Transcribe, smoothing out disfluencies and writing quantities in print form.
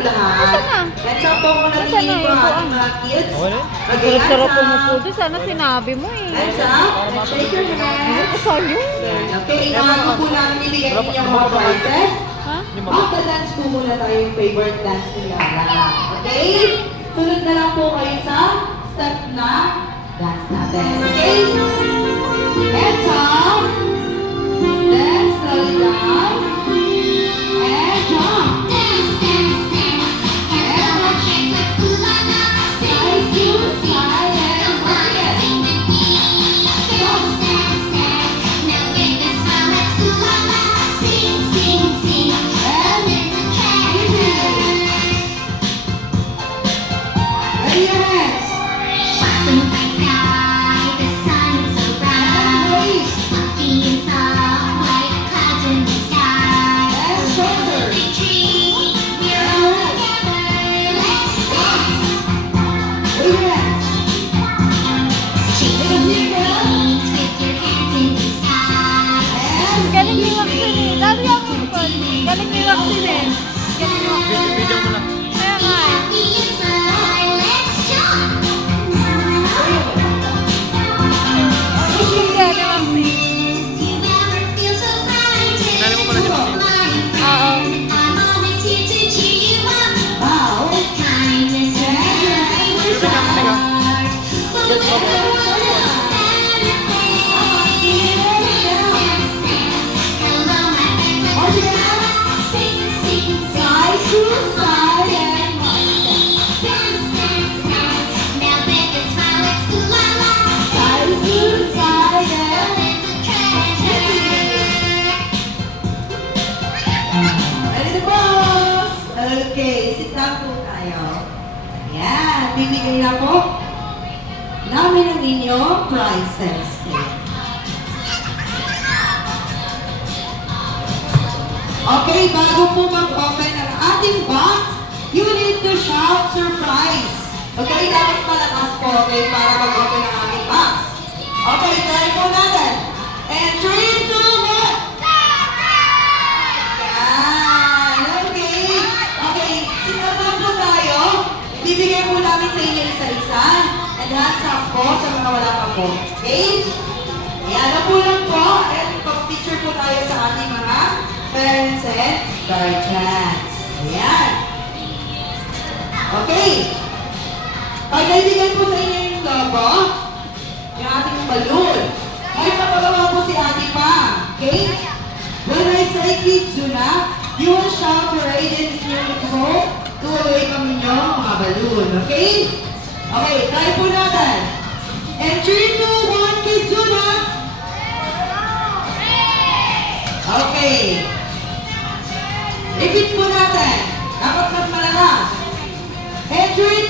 lahat. Nasaan na? Let's up po muna Nasaan na tingin po yung ating upuan? mga kids. Okay, Sarap-sarap hands pumupo up. doon. Sana sinabi mo eh. Hands up. Let's shake your hands. Ano sa'yo? Okay, inaano po namin ibigay ninyo mga prizes. Ha? Magda-dance po muna tayo yung favorite dance ni Lala. Okay? Sunod na lang po kayo sa step na dance natin. Okay? Hands up. Then slowly down. And jump. Galing ni Waxin eh. Dali ang umpon. Galing ni Waxin eh. Galing ni Waxin. Video mo lang. Kaya nga eh. Hindi, ni Waxin. Sinali mo pala si Maxine. Oo. Wow. Side to side and side to side and ready to boss. Okay, sit down po tayo. Yan, bibigay na po namin ang inyong prizes. Okay, bago po mag-open ang ating box, you need to shout surprise. Okay, dapat malakas po, okay, para mag-open ang ating box. Okay, try po natin. And 3, 2, 1. Yan, okay. Okay, sinabang po tayo. Bibigay po namin sa inyo isa-isa. And hands up po sa mga wala pa po. Okay? Ayan na po lang po. And pag-picture po tayo sa ating mga parents and guardians. Ayan. Okay. Pag naibigay po sa inyo yung logo, yung ating balloon, ay papagawa po si ate pa. Okay? When I say Kitsuna, you will shout your agent if you're home to away kami nyo mga balloon. Okay? Okay, try po natin. And 3, 2, 1, Kitsuna! Okay. Repeat po natin. Dapat mas malakas. And 3,